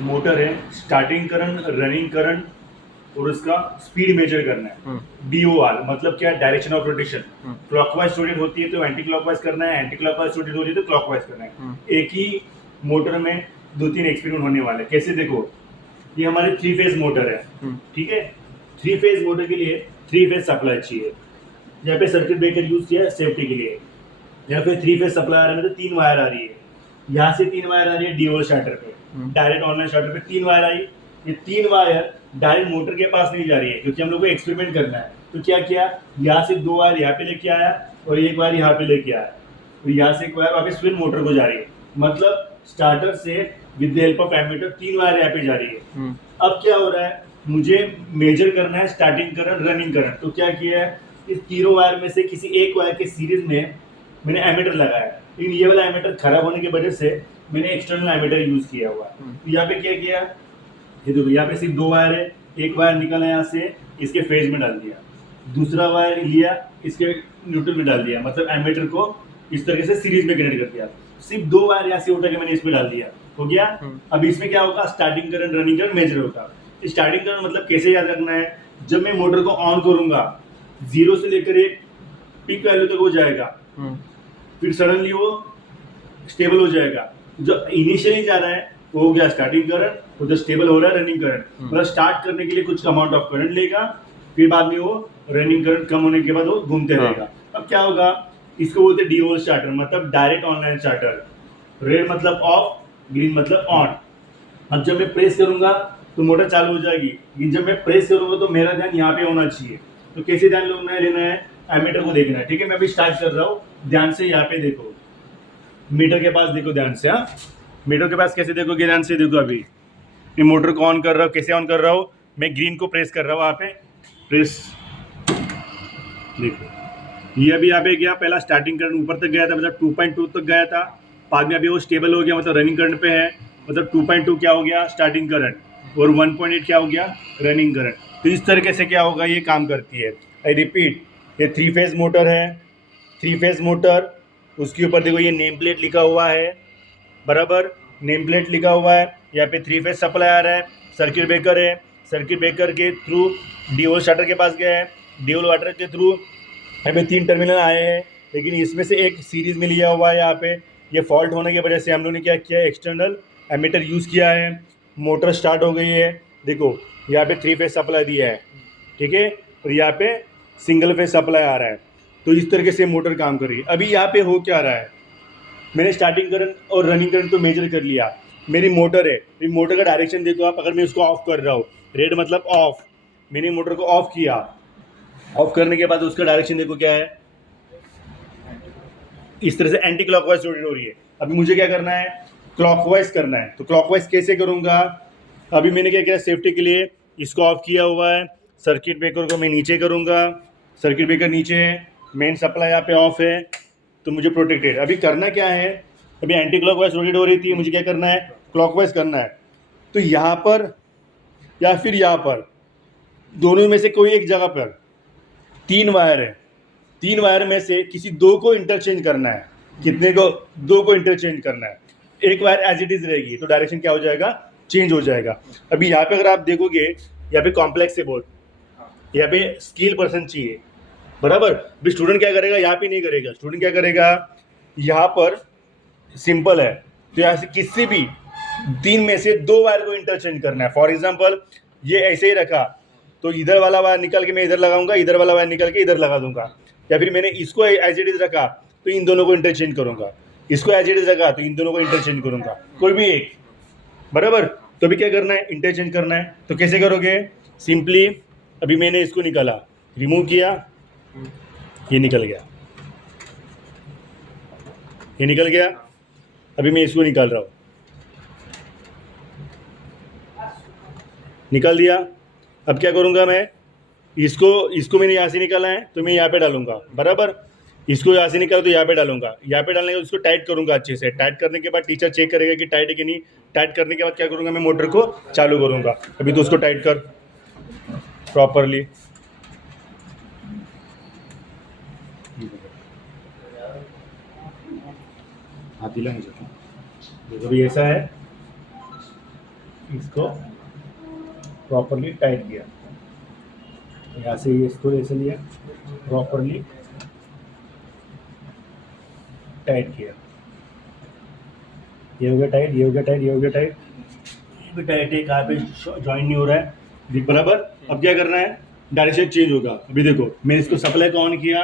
Motor है, starting current, running current और उसका स्पीड मेजर करना है। DOR मतलब क्या, direction of rotation. Clockwise rotate होती है तो एंटी क्लॉकवाइज करना है, एंटी क्लॉकवाइज रोटेट होती है तो क्लॉकवाइज करना है। एक ही मोटर में 2-3 एक्सपेरिमेंट होने वाले। कैसे, देखो ये हमारी 3 फेज मोटर है, ठीक है। 3 फेज मोटर के लिए 3 फेज सप्लाई चाहिए। यहाँ पे सर्किट ब्रेकर यूज किया है सेफ्टी के लिए। यहाँ पे 3 फेज सप्लाई आ रहा है, मतलब 3 वायर आ रही है। यहाँ से 3 वायर आ रही है DO स्टार्टर पे, डायरेक्ट ऑनलाइन स्टार्टर पे 3 वायर आई। ये 3 वायर डायरेक्ट मोटर के पास नहीं जा रही है, क्योंकि हम लोग को एक्सपेरिमेंट करना है। तो क्या किया, यहाँ से 2 वायर यहाँ पे लेके आया और 1 वायर यहाँ पे लेके आया। तो यहाँ से 1 वायर वापस फिर मोटर को जा रही है, मतलब स्टार्टर से with the help of ammeter 3 wire यहाँ पे जा रही है। अब क्या हो रहा है, मुझे मेजर करना है स्टार्टिंग करंट, रनिंग करंट। तो क्या किया है, इस तीनों वायर में से किसी एक वायर के सीरीज में मैंने एमीटर लगाया, लेकिन ये वाला एमीटर खराब होने की वजह से मैंने एक्सटर्नल एमीटर यूज किया हुआ है। तो यहाँ पे क्या किया, ये देखो यहाँ पे सिर्फ 2 वायर है, एक वायर निकाला यहाँ से इसके फेज में डाल दिया, दूसरा वायर लिया इसके न्यूट्रल में डाल दिया, मतलब एमीटर को इस तरीके से सीरीज में कनेक्ट कर दिया। सिर्फ 2 वायर यहाँ से उठा के मैंने इसमें डाल दिया, हो गया। अब इसमें क्या होगा, starting current, running current measure होगा। स्टार्टिंग करंट मतलब कैसे याद रखना है, जब मैं मोटर को ऑन करूंगा 0 से लेकर एक पीक वैल्यू तक हो जाएगा, फिर सडनली वो स्टेबल हो जाएगा। जो इनिशियली जा रहा है वो हो गया स्टार्टिंग करंट, वो जो स्टेबल हो रहा है रनिंग करंट। मतलब स्टार्ट करने के लिए कुछ अमाउंट ऑफ करंट लेगा, फिर बाद में वो रनिंग करंट कम होने के बाद वो घूमते रहेगा। अब क्या होगा, इसको बोलते हैं DO स्टार्टर, मतलब डायरेक्ट ऑनलाइन स्टार्टर। रेड मतलब ऑफ, ग्रीन मतलब ऑन। अब जब मैं प्रेस करूंगा तो मोटर चालू हो जाएगी, लेकिन जब मैं प्रेस करूंगा तो मेरा ध्यान यहाँ पे होना चाहिए। तो कैसे ध्यान लेना है, एमीटर को देखना है, ठीक है। मैं अभी स्टार्ट कर रहा हूँ, ध्यान से यहाँ पे देखो, मीटर के पास देखो ध्यान से। हाँ, मीटर के पास कैसे देखोगे, ध्यान से देखो। अभी मैं मोटर को ऑन कर रहा हूँ, कैसे ऑन कर रहा हूँ, मैं ग्रीन को प्रेस कर रहा हूँ, वहाँ पे प्रेस, देखो ये अभी यहाँ पे गया, पहला स्टार्टिंग करंट ऊपर तक गया था, मतलब 2.2 तक गया था। बाद में अभी वो स्टेबल हो गया, मतलब रनिंग करंट पे है, मतलब 2.2 क्या हो गया, स्टार्टिंग करंट, और 1.8 क्या हो गया, रनिंग करंट। तो इस तरीके से क्या होगा, ये काम करती है। आई रिपीट, ये 3 फेज मोटर है, 3 फेज मोटर, उसके ऊपर देखो ये नेम प्लेट लिखा हुआ है, बराबर नेम प्लेट लिखा हुआ है। यहाँ पे 3 फेज सप्लाई आ रहा है, सर्किट ब्रेकर है, सर्किट ब्रेकर के थ्रू DO स्टार्टर के पास गया है, DO वाटर के थ्रू हमें 3 टर्मिनल आए हैं, लेकिन इसमें से एक सीरीज में लिया हुआ है। यहाँ पे ये फॉल्ट होने की वजह से हम लोगों ने क्या किया, एक्सटर्नल एमीटर यूज़ किया है। मोटर स्टार्ट हो गई है, देखो यहाँ पे 3 फेज सप्लाई दिया है, ठीक है, और यहाँ पे सिंगल फेज सप्लाई आ रहा है। तो इस तरीके से मोटर काम कर रही है। अभी यहाँ पे हो क्या रहा है, मैंने स्टार्टिंग करंट और रनिंग करंट तो मेजर कर लिया, मेरी मोटर है, मेरी मोटर का डायरेक्शन देखो आप। अगर मैं उसको ऑफ कर रहा हूँ, रेड मतलब ऑफ, मैंने मोटर को ऑफ किया, ऑफ करने के बाद उसका डायरेक्शन देखो क्या है, इस तरह से एंटी क्लॉकवाइज रोटेट हो रही है। अभी मुझे क्या करना है, क्लॉकवाइज करना है। तो क्लॉकवाइज कैसे करूँगा, अभी मैंने क्या किया, सेफ्टी के लिए इसको ऑफ किया हुआ है, सर्किट ब्रेकर को मैं नीचे करूँगा, सर्किट ब्रेकर नीचे है, मेन सप्लाई यहाँ पे ऑफ है, तो मुझे प्रोटेक्टेड। अभी करना क्या है, अभी एंटी क्लॉकवाइज रोटेट हो रही थी, मुझे क्या करना है, क्लॉकवाइज करना है। तो यहाँ पर या फिर यहाँ पर, दोनों में से कोई एक जगह पर 3 वायर है, 3 वायर में से किसी 2 को इंटरचेंज करना है। कितने को, 2 को इंटरचेंज करना है। एक वायर एज इट इज रहेगी, तो डायरेक्शन क्या हो जाएगा, चेंज हो जाएगा। अभी यहाँ पे अगर आप देखोगे, यहाँ पे कॉम्प्लेक्स है बहुत, यहाँ पे स्किल पर्सन चाहिए, बराबर। अभी स्टूडेंट क्या करेगा, यहाँ पे नहीं करेगा, स्टूडेंट क्या करेगा, यहाँ पर सिंपल है, तो यहाँ से किसी भी 3 में से 2 वायर को इंटरचेंज करना है। फॉर एग्जाम्पल ये ऐसे ही रखा, तो इधर वाला वायर निकल के मैं इधर लगाऊंगा, इधर वाला वायर निकल के इधर लगा दूंगा। या फिर मैंने इसको एज इट इज रखा, तो इन दोनों को इंटरचेंज करूंगा, इसको एज इट इज रखा तो इन दोनों को इंटरचेंज करूंगा, कोई भी एक, बराबर। तो अभी क्या करना है, इंटरचेंज करना है। तो कैसे करोगे, सिंपली अभी मैंने इसको निकाला, रिमूव किया, ये निकल गया, ये निकल गया। अभी मैं इसको निकाल रहा हूँ, निकाल दिया। अब क्या करूँगा मैं, इसको मैंने यहाँ से निकाला है तो मैं यहाँ पे डालूंगा, बराबर। इसको यहाँ से निकाला तो यहाँ पे डालूंगा, यहाँ पे डालने के बाद उसको टाइट करूँगा अच्छे से। टाइट करने के बाद टीचर चेक करेगा कि टाइट है कि नहीं। टाइट करने के बाद क्या करूँगा, मैं मोटर को चालू करूँगा। अभी तो उसको टाइट कर प्रॉपरली, हाथ दिला मुझे, देखो भी ऐसा है, इसको प्रॉपरली टाइट किया, यहाँ से इसको ऐसे लिया, प्रॉपरली टाइट किया, ये हो गया टाइट, ये हो गया टाइट, ये हो गया टाइट, ये भी टाइट है, कहाँ पे ज्वाइन नहीं हो रहा है बराबर। अब क्या करना है, डायरेक्शन चेंज होगा। अभी देखो मैंने इसको सप्लाई को ऑन किया,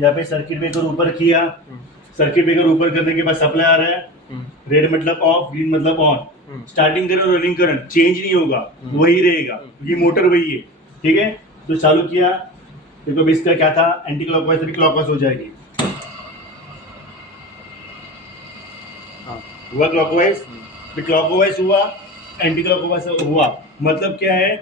यहाँ पे सर्किट ब्रेकर ऊपर किया, सर्किट ब्रेकर ऊपर करने के बाद सप्लाई आ रहा है, रेड मतलब ऑफ, ग्रीन मतलब ऑन। स्टार्टिंग करंट और रनिंग करंट चेंज नहीं होगा, वही रहेगा क्योंकि मोटर वही है, ठीक है। तो चालू किया, देखो इसका क्या था, एंटी क्लॉकवाइज से क्लॉकवाइज हो जाएगी, हुआ क्लॉकवाइज, फिर क्लॉकवाइज हुआ, एंटी क्लॉकवाइज हुआ। मतलब क्या है,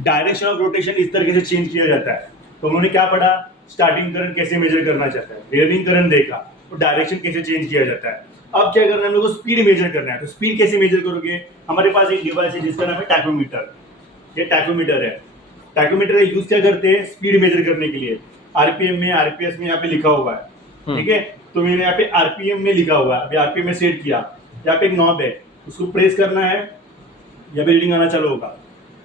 डायरेक्शन ऑफ रोटेशन इस तरीके से चेंज किया जाता है। तो उन्होंने क्या पढ़ा, स्टार्टिंग करंट कैसे मेजर करना चाहता है, रनिंग करंट देखा, तो डायरेक्शन कैसे चेंज किया जाता है। अब क्या करना है, हम लोग को स्पीड मेजर करना है। तो स्पीड कैसे मेजर करोगे, हमारे पास एक डिवाइस है जिसका नाम है टैकोमीटर। ये टैकोमीटर है, टैकोमीटर का यूज क्या करते हैं, स्पीड मेजर करने के लिए। आरपीएम में, आरपीएस में यहाँ पे लिखा हुआ है, ठीक है। तो मैंने यहाँ पे आरपीएम में लिखा हुआ है, अभी आरपीएम में सेट किया, यहाँ पे एक नॉब है, उसको प्रेस करना है, यहाँ पे रीडिंग आना चालू होगा।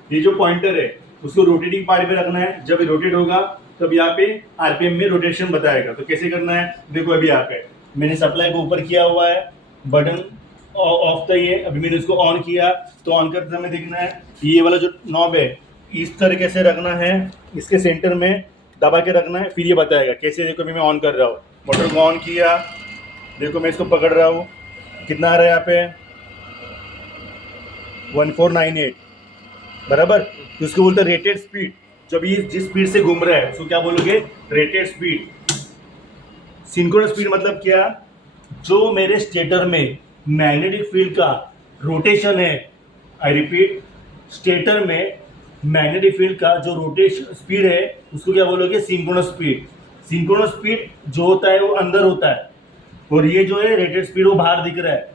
ये जो पॉइंटर है उसको रोटेटिंग पार्ट पे रखना है, जब रोटेट होगा तब यहाँ पे आरपीएम में रोटेशन बताएगा। तो कैसे करना है, देखो अभी यहाँ पे मैंने सप्लाई को ऊपर किया हुआ है, बटन ऑफ था ये, अभी मैंने उसको ऑन किया, तो ऑन करते समय देखना है ये वाला जो नॉब है इस तरीके से रखना है, इसके सेंटर में दबा के रखना है, फिर ये बताएगा कैसे। देखो अभी मैं ऑन कर रहा हूँ, मोटर को ऑन किया, देखो मैं इसको पकड़ रहा हूँ, कितना आ रहा है यहाँ पे 1498 बराबर। तो उसको बोलते हैं रेटेड स्पीड। जब ये जिस स्पीड से घूम रहा है उसको क्या बोलोगे, रेटेड स्पीड। सिंक्रोनस स्पीड मतलब क्या, जो मेरे स्टेटर में मैग्नेटिक फील्ड का रोटेशन है, आई रिपीट, स्टेटर में मैग्नेटिक फील्ड का जो रोटेशन स्पीड है उसको क्या बोलोगे, सिंक्रोनस स्पीड। सिंक्रोनस स्पीड जो होता है वो अंदर होता है, और ये जो है रेटेड स्पीड वो बाहर दिख रहा है।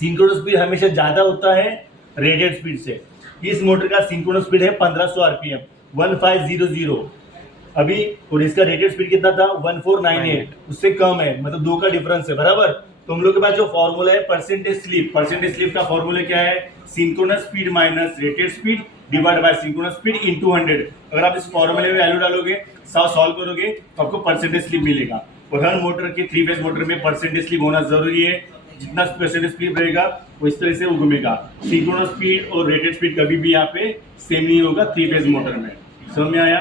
सिंक्रोनस स्पीड हमेशा ज़्यादा होता है रेटेड स्पीड से। इस मोटर का सिंक्रोनस स्पीड है 1500 आरपीएम, 1500 अभी, और इसका रेटेड स्पीड कितना था 1498, उससे कम है, मतलब 2 का डिफरेंस है बराबर। तो हम लोग के पास जो फॉर्मूला है परसेंटेज स्लिप, परसेंटेज स्लिप का फॉर्मूला क्या है, synchronous speed minus rated speed divide by synchronous speed into 100। अगर आप इस फॉर्मूले में वैल्यू डालोगे, सॉल्व करोगे तो आपको परसेंटेज स्लिप मिलेगा। और हर मोटर के 3 फेज मोटर में परसेंटेज स्लिप होना जरूरी है, जितना परसेंटेज स्पीड रहेगा वो इस तरह से वो घूमेगा। सिंक्रोनस स्पीड और रेटेड स्पीड कभी भी यहाँ पे सेम नहीं होगा 3 फेज मोटर में। समझ में आया?